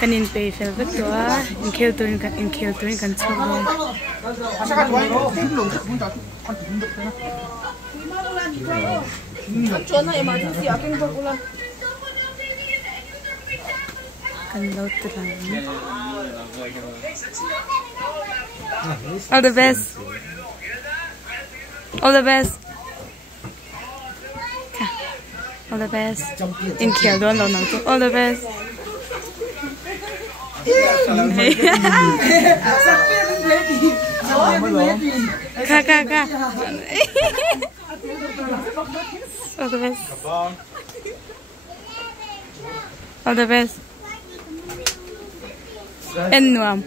kan in pay fel vek to a in khel turin kan chok lo kan lo terang. All the best. All the best. All the best. In khel don lo nang to. All the best. Ka. All the best. All the best. Enwam.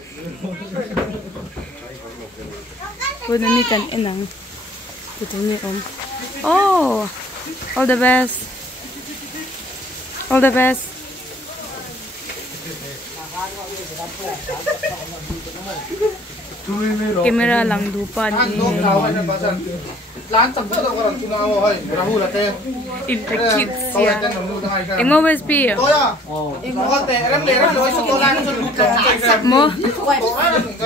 Pwede ni kan enang. Pwede ni Oh, all the best. All the best. Camera lang dupa ni. In the kids ya. Emo wes pi. Mo.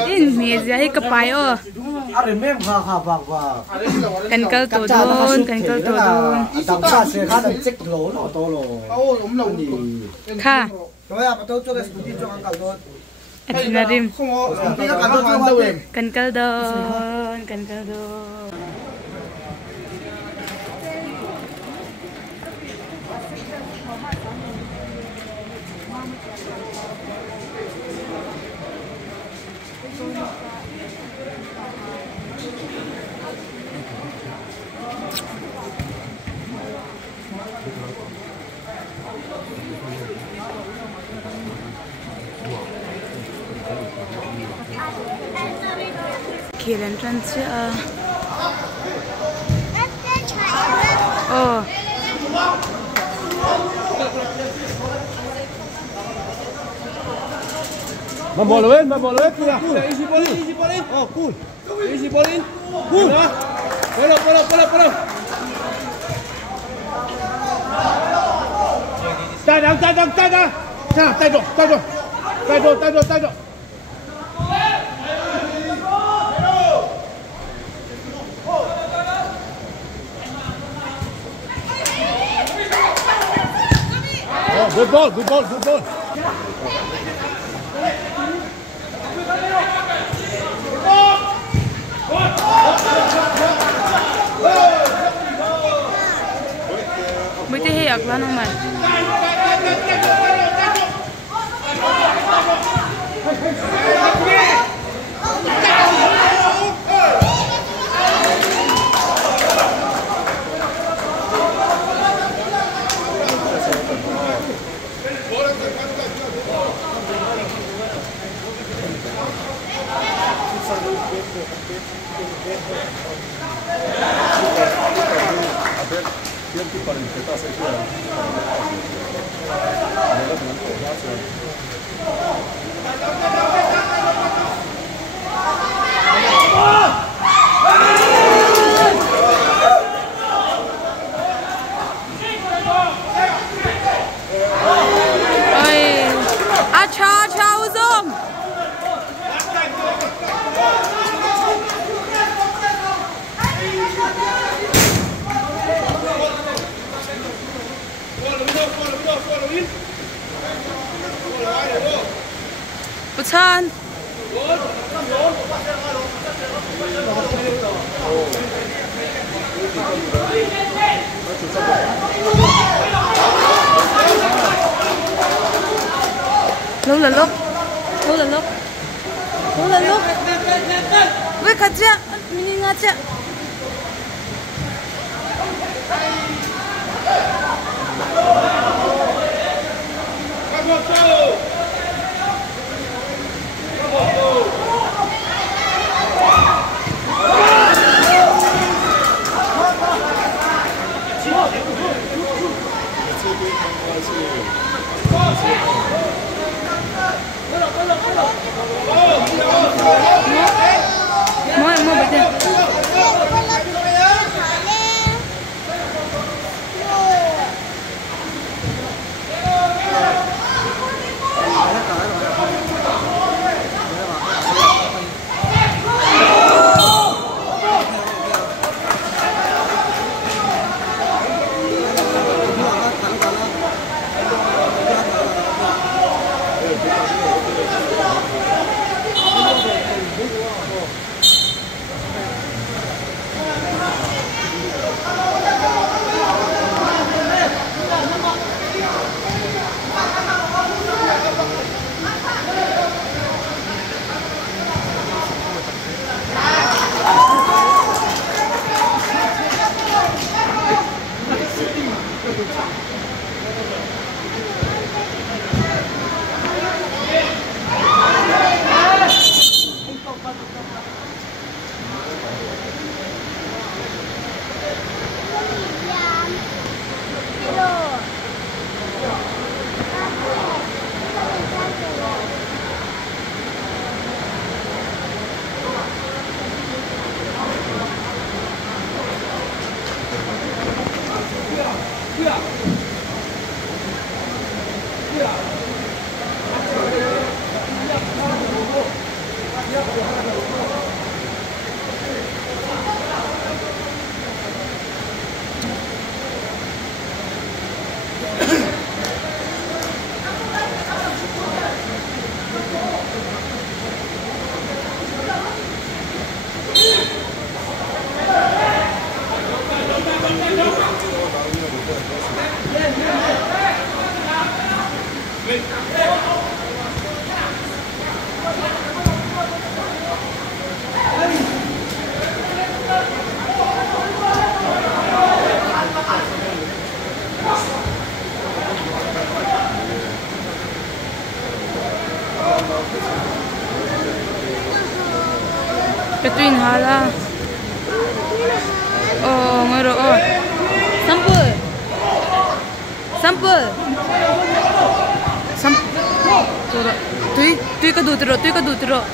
In meja hi kapai o. Kan kal to don. Kha. Nadim. Kan kal don. Kiran transfer. Oh. Mà bỏ lên, cool. Easy ball in. Oh, cool. Easy ball in. Cool. Pull up. Tay down. Tay độ. Oh, good ball. Mới thấy hiệc lắm không mày? Busan. Lâu là lúc. Với cả chị, mình ngã chị. Mau betul. Between hala. Oh, ngoro oh. Sampul. Sampul. Turun. Tui ke du teruk.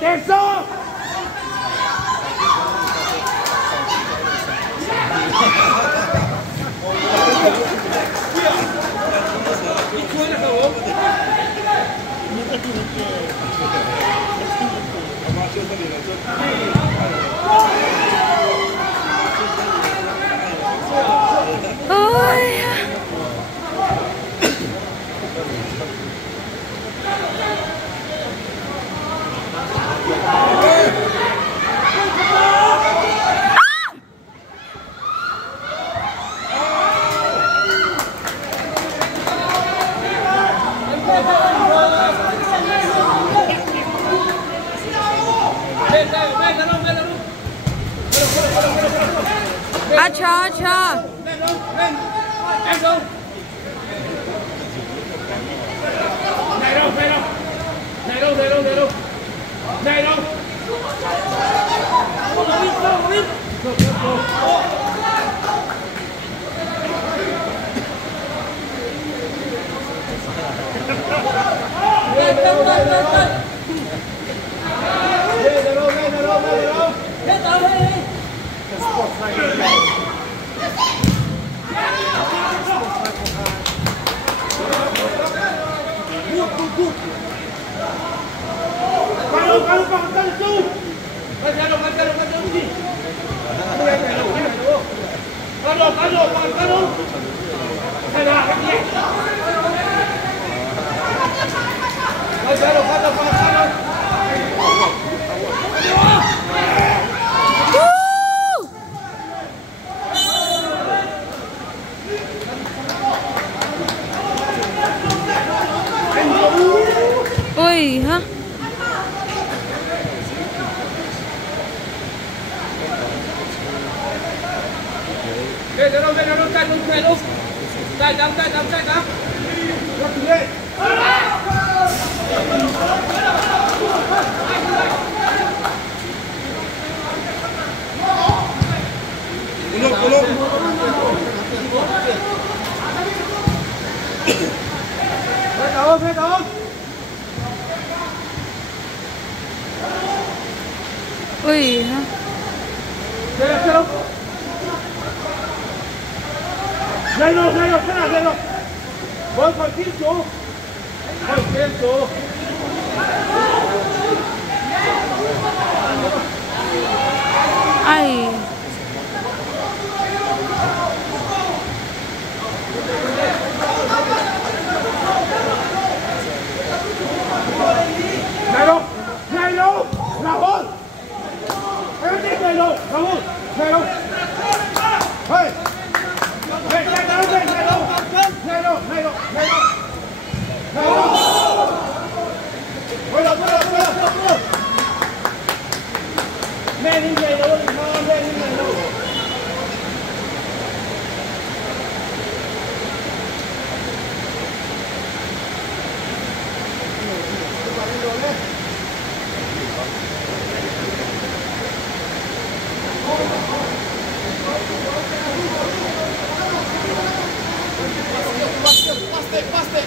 Teso! अच्छा अच्छा Ui hả? Đây đâu, cay đâu. Cay lắm. Bắt đi. Pulo. Phê đâu. Ui hả? Đây đâu. Đây đâu. Vâng, còn kiếm số. Ai Này đâu, nào hơn. Em biết này đâu, nào hơn. Này đâu. Hey. Này đâu. Mẹ đi này đâu. Paste.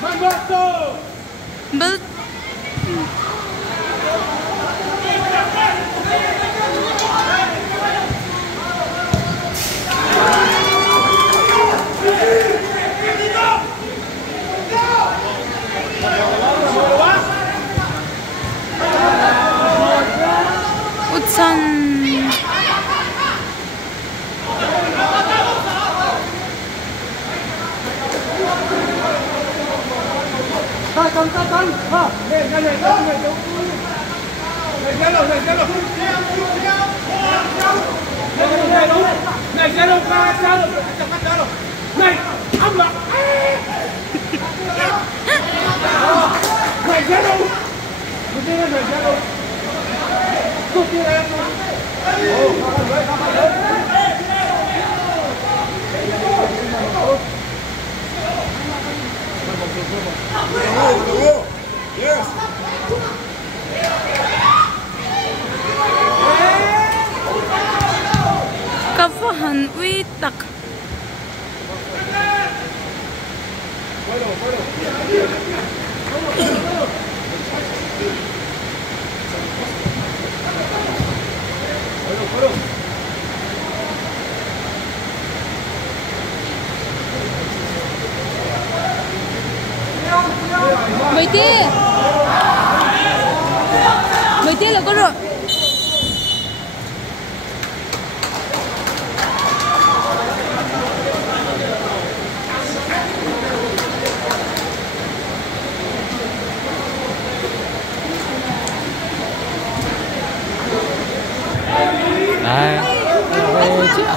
But Utsan Tan. Lên. Này, ra đâu. Này, âm lại. Này, ra đâu. Cút đi em. Yes. hẳn uy tắc. Mấy tia là có rồi. Đấy. Ê, chị ạ.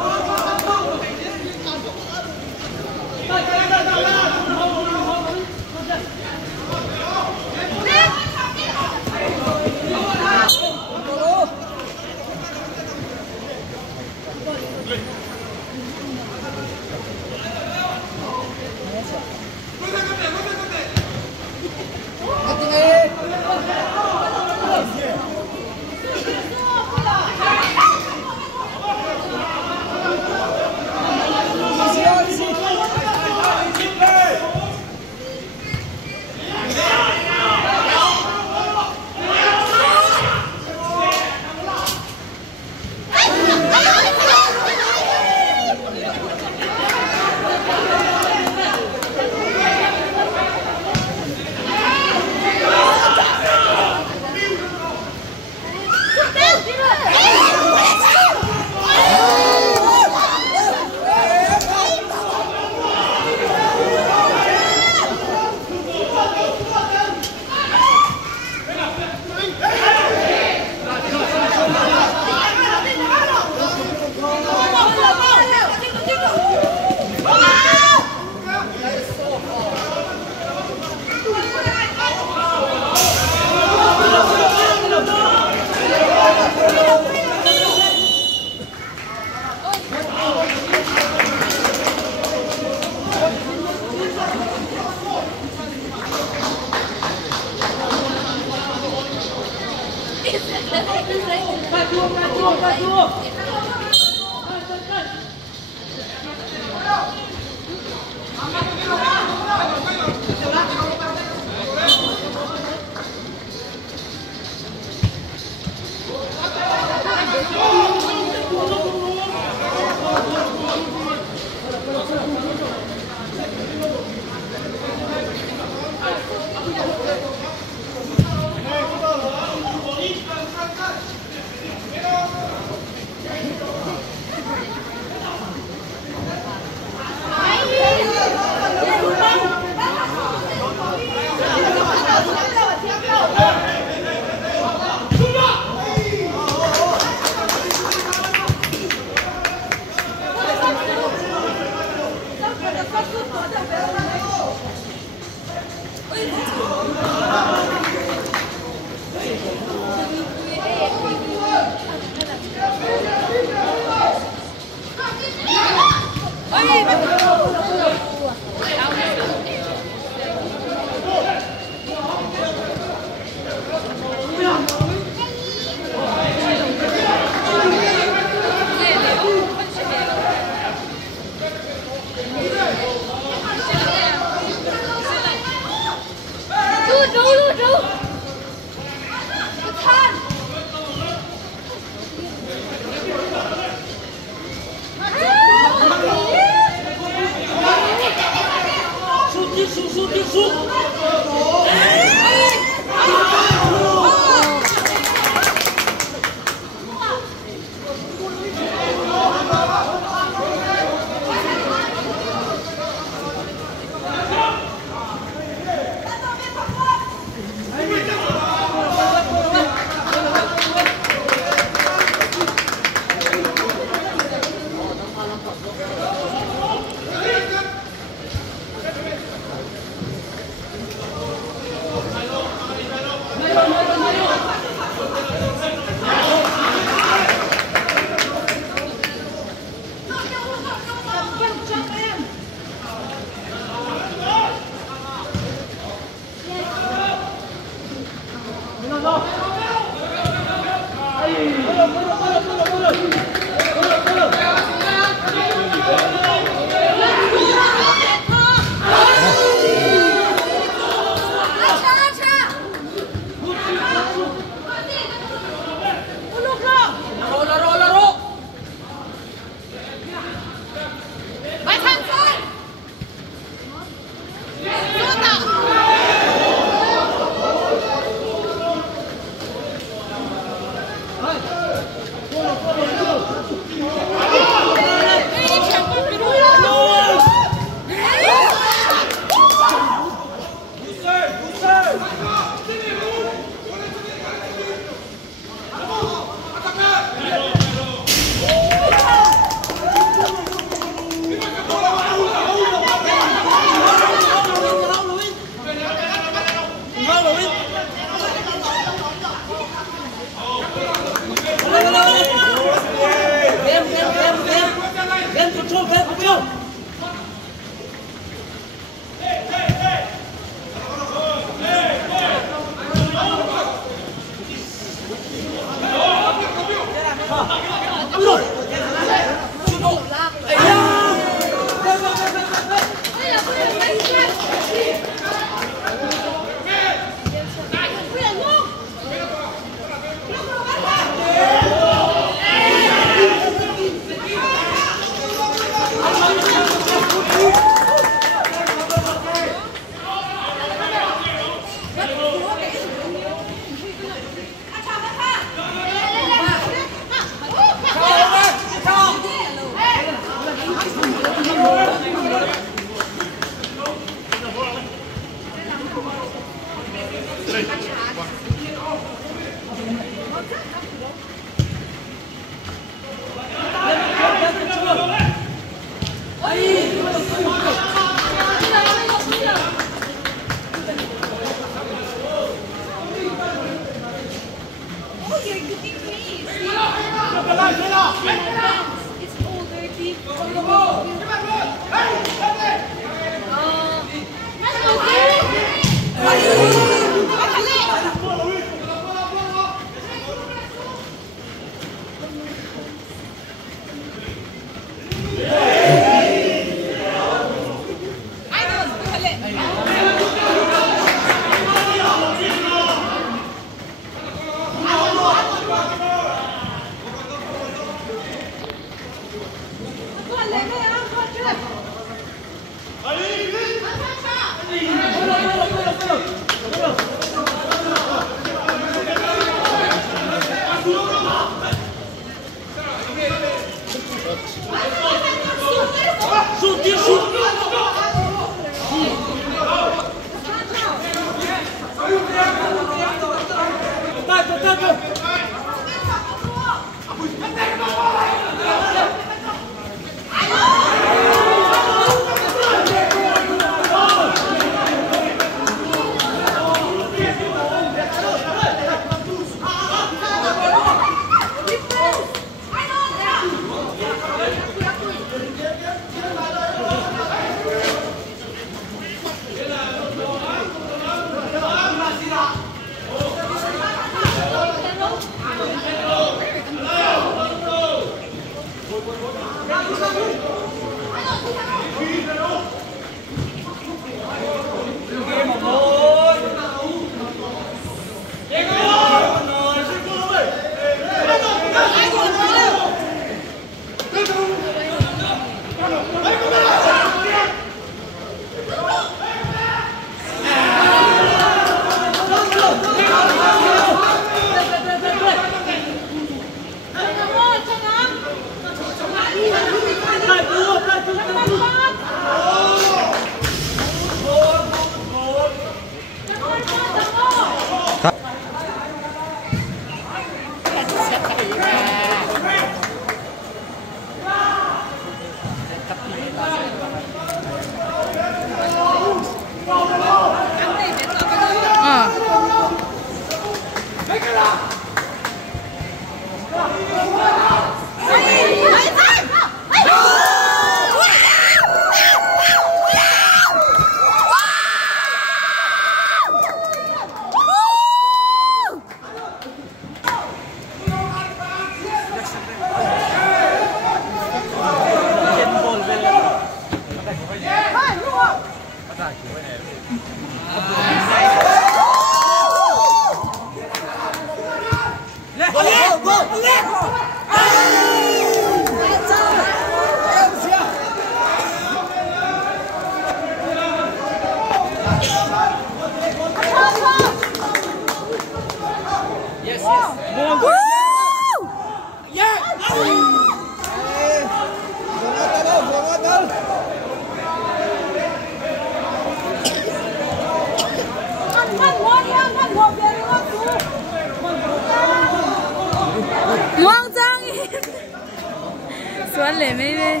Xuân lên mấy đi.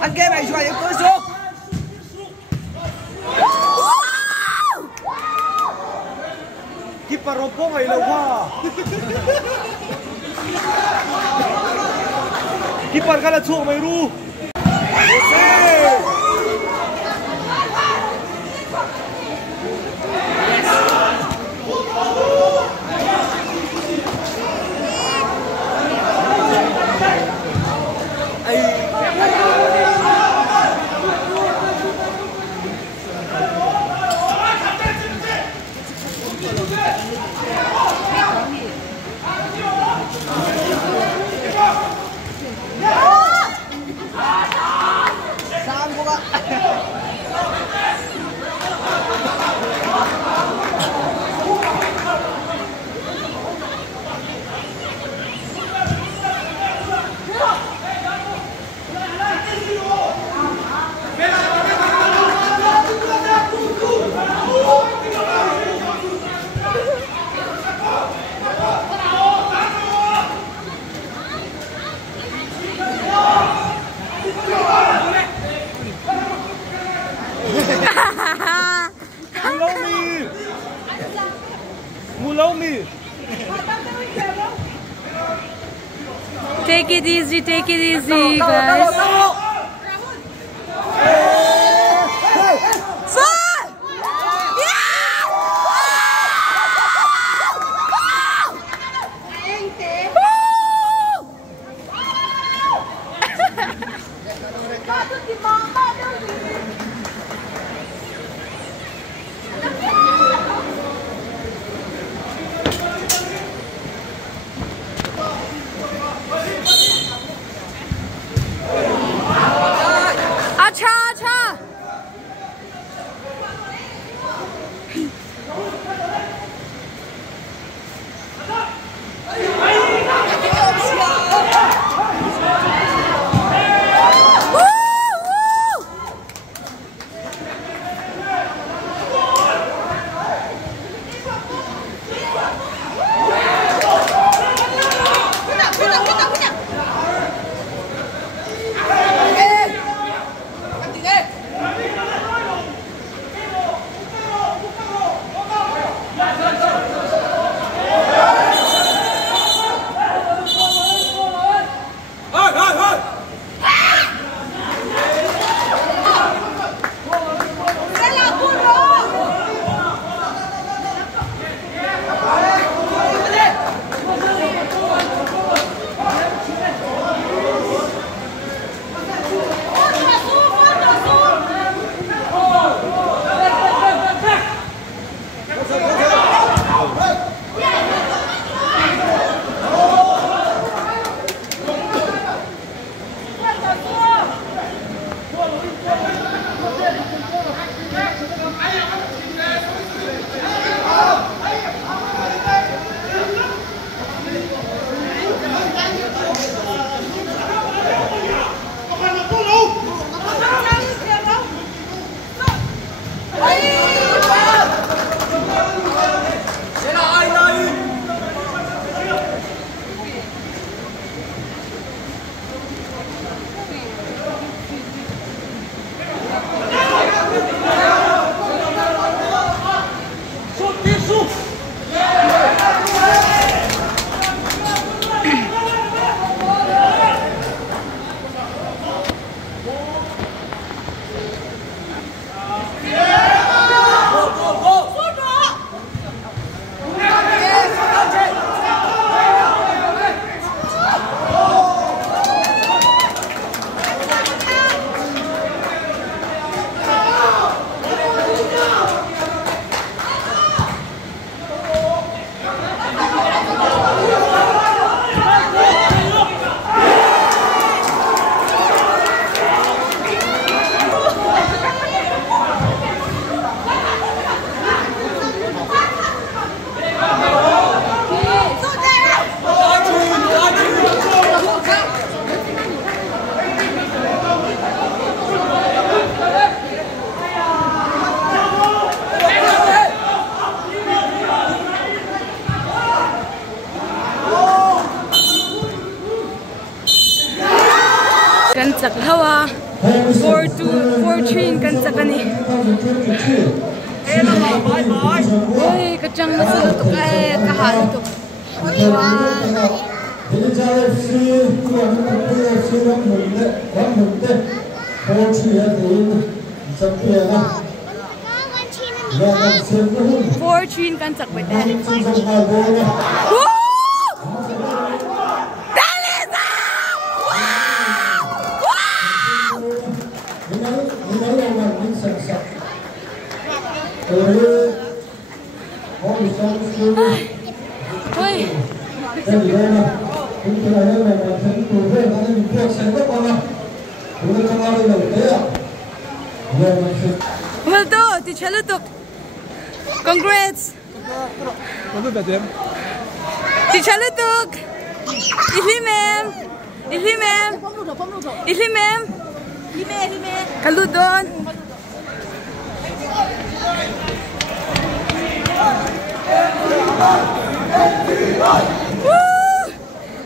Anh kia mày xoay em cưới xuống. Keeper rompong ay lawa. Keeper ka na chuo may ru. Take it easy, guys. sak hawa 4-3 kan sakani oi kacang masu tu kahal tu Four chin kan sak bete. Well done, teacher Lutuk. Congrats. Teacher Lutuk. Ihli ma'am. Kaludon.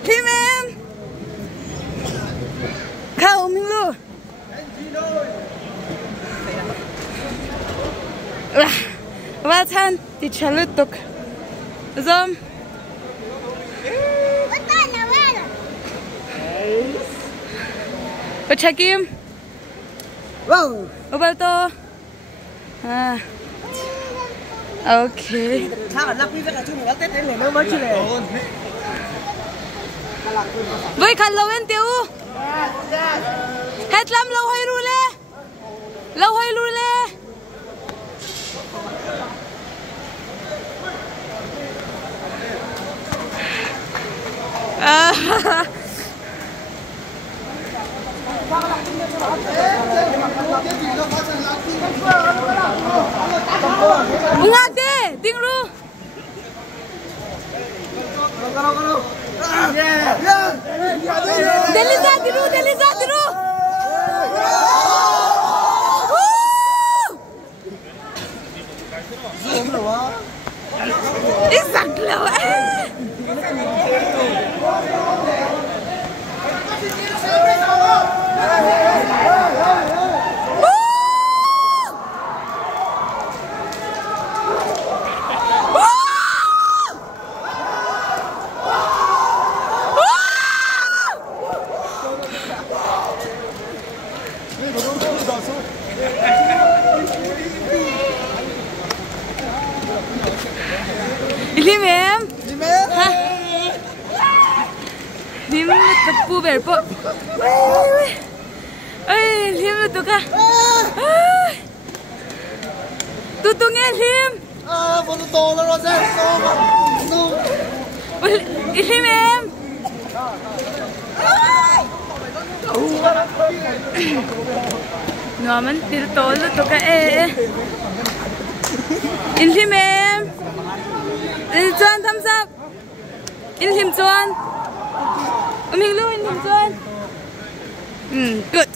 Ihli ma'am. Kau minglu. Well done, teacher Lutuk. Zom. Pachakim. Wow. Well done. Okay. Sao là lắp đi với cả chung nó tết đến này nó mới chưa này. Với khăn lâu em tiêu. Hết lắm lâu hay ru lê. Ngạc đi, tiếng ru. Deliza tiru. Exactly. Lim tepu berpo. Lim tu ka. Tutungnya Lim. Foto to là rồi xem. Lim em. Norman tirtol tu ka Lim em. Chuan thumbs up. Lim chuan. Lim chuan. Good.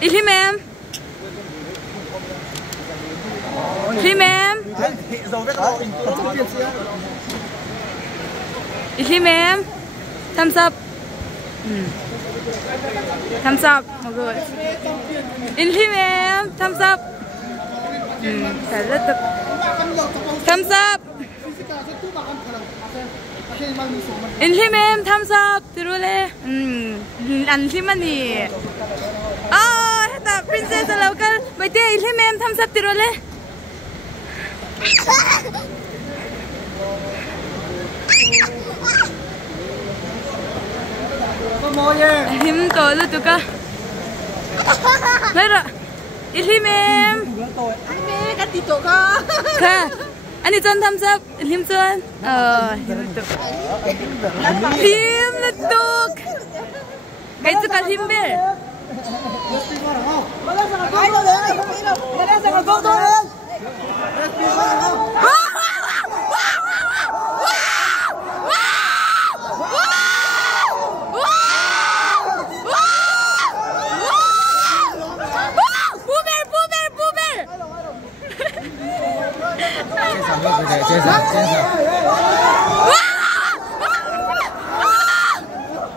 Lim em. Lim em. Lim em. Thumbs up. Thumbs up. Good. Lim em. Thumbs up. Thumbs up. Lim em. Thumbs up. Tirule. Lim ani. Heta princess local. Baite Lim em. Thumbs up tirule. Lim to lu tu ka. Mera. Lim em. Cái tí tổ ka. Ka. Ani John thumbs up. Lim John. Lim lutuk. Kay tu ka Lim bel.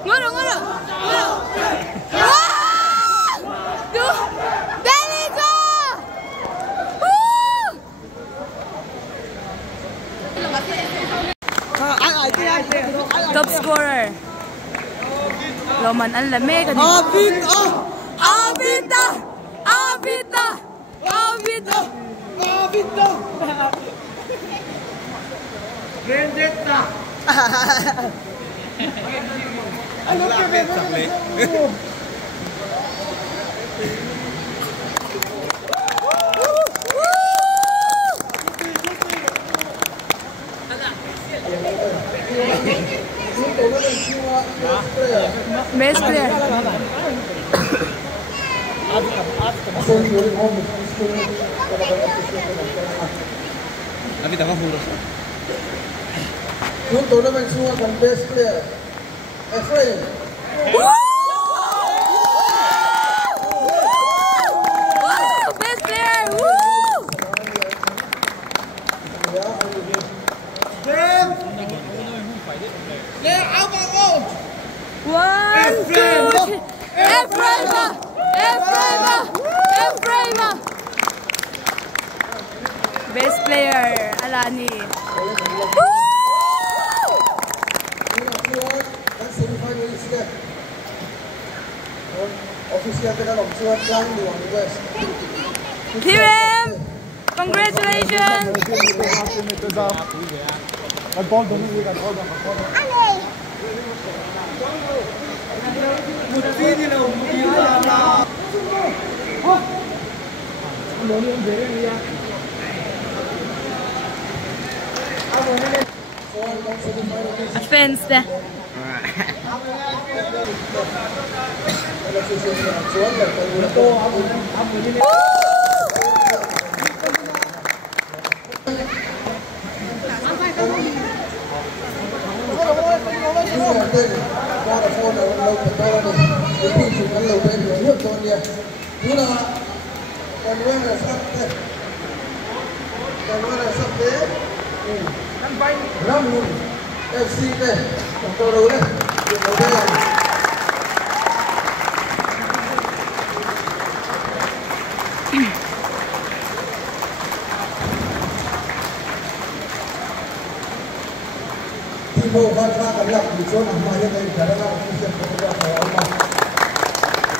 Ngoro. Top scorer. Loman ang lami ka dito. Avita! Vendetta! Ano ka ba? Best player. Avita, vamos juntos. Yung tournament semua kan best player. Efrain. Best player. One, two, three. Efraima. Best player, Alani. Team M, congratulations. Offense there. Bộ văn hóa thành lập một số nằm ngoài hiện nay đã đang thực hiện công tác của ông bà.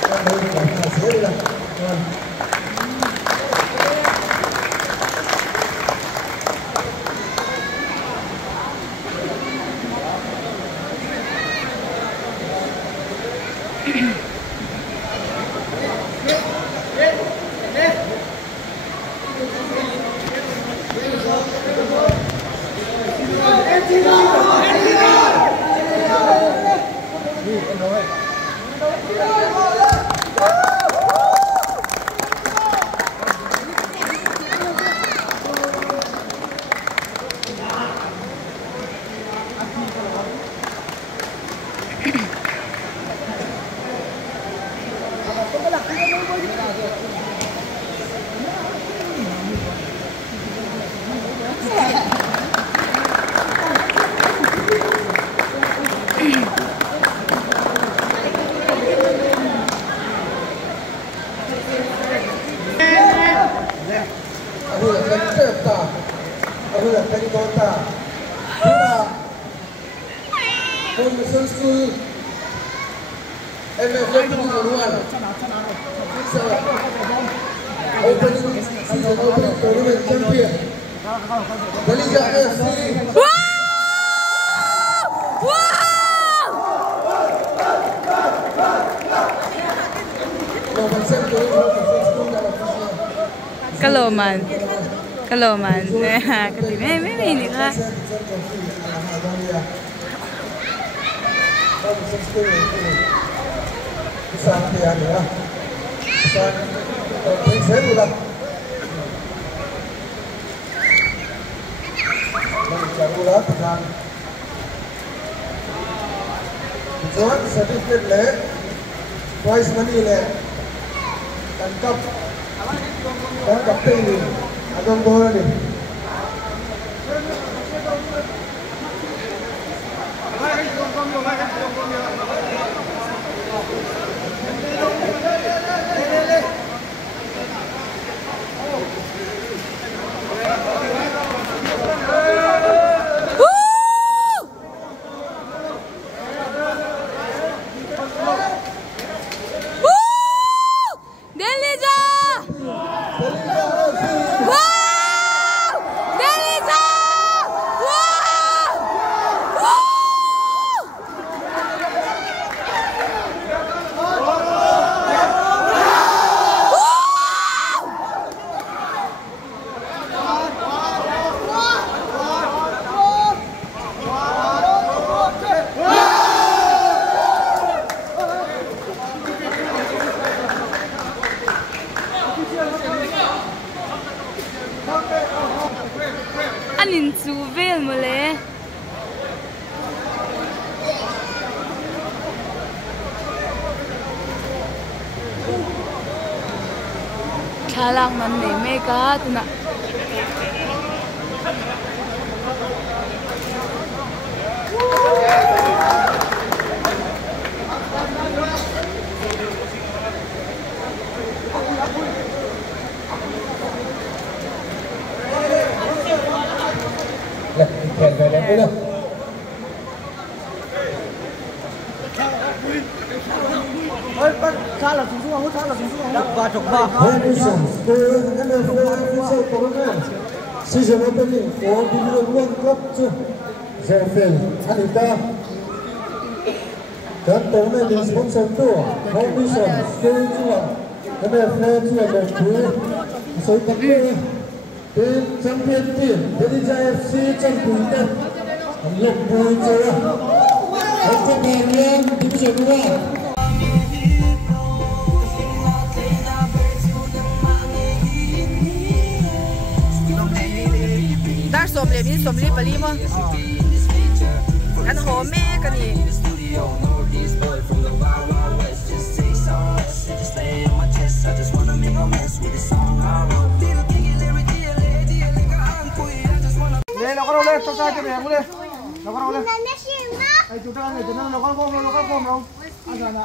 Các đối tượng là sẽ đi làm. Kaloman. Kasi may hindi ka. Certificate le, prize money le, tangkap ini, agam bola ni. in chu vel mo le thalang man nei me ka tuna Season opening for Division 1 Club 2 Zofel Anita dan tournament is sponsored to Foundation School 2 MFN 2 so Pakistan team champion team Delija FC champion ang Lokboy Jaya October Division 1 dar som le min som li pali mo kan ho me kan ni le lo karo le to ta ke me ngule lo karo le ai tu ta ne tu na lo karo mo ada na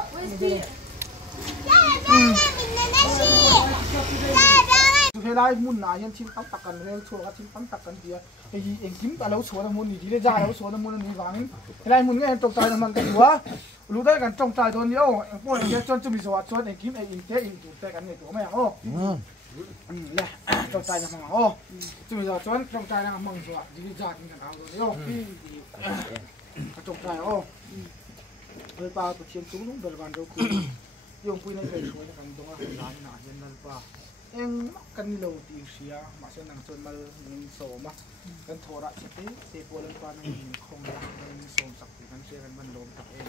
lai mun na yan chim tam takan rel chua chim tam takan dia ei engkim ta lo chua mun ni dire ja lo chua mun ni wangin lai mun nge tok tai man kan wa lu dai kan tong tai don yo eng po eng chon chumi so chon engkim ei in tu te kan ne to ma o le tong tai na ma o chumi so chon tong tai na mang so dire ja kin kan ao yo pi tong tai o ber pa ko chien tu lung ber ban ro ku yong pui nei kai chua kan dong a la na yan dal pa eng kan ni lo ti sia ma sen nang chon mal ning so ma kan thora se polan pa nang ning khong la ning som sak ti kan se kan man lom tak em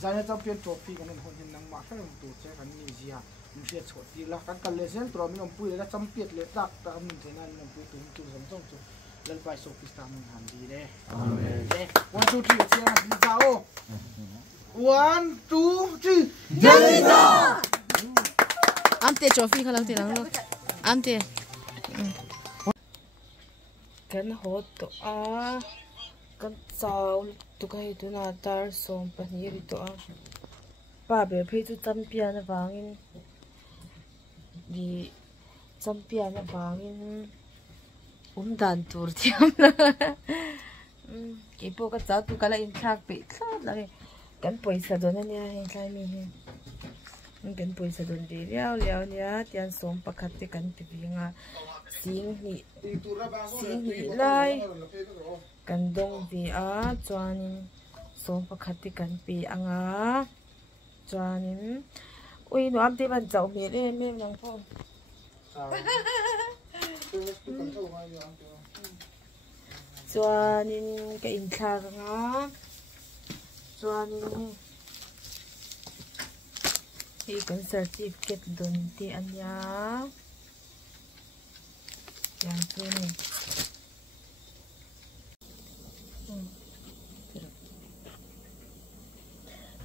zaya champion trophy kan hon hin nang ma kan tu che kan ni zia ni se chot ti la kan kal le sen tro mi nom pui le champion le tak ta min thena ni nom pui tu sam song chu lal pai so pista mun han di le amen 1 2 3 che na di jao 1 2 3 jai da amte trophy khalang ti lang lo amte kan hot to a kan chaw tu kai tu na tar som pani ri to a pa be phe chu champion na wangin di champion na wangin dan tur thiam na ke po ka chaw tu kala in thak pe thla la kan poisa don ania he thlai mi he kan poisa don di liao nia tian som pakhat te kan ti winga sing hi lai kan dong vi a chuanin som pakhat te kan pi anga chuanin ui no am te ban chau me le me nang phom chuanin ka in thak nga chuanin hi kan certificate don ti anya yang tu ni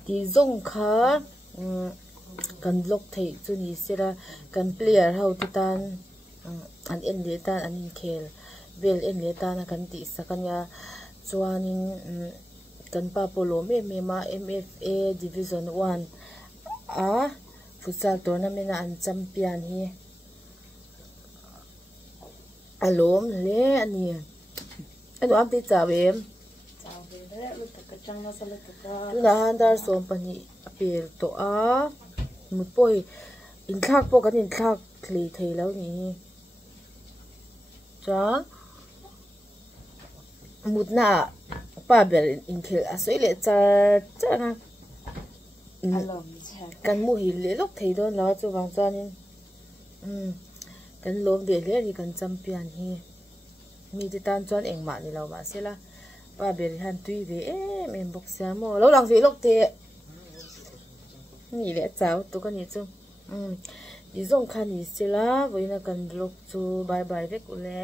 ti zong kha kan block thei chu ni sira kan player how ti tan an en le tan an in khel vel en le tan kan ti sakanya chuanin kan pa polo me ma MFA division 1 a futsal tournament an champion hi alom le ani anu am ti chawem le lu tak chang na sala ta na handar som pani apel to a mut poi in thak po kan in thak thli thei lo ni cha mut na pa bel in khel a soi le char na kan mu hi le lok thei don la chu wang chanin kan lom de le ri kan champion hi mi ti tan chuan engma ni lo ma sela pa ber han tui ve em box sa mo lo lang ve lok te ni le chau tu kan ni chu di zong khan ni sela voina kan lok chu bye bye ve ku le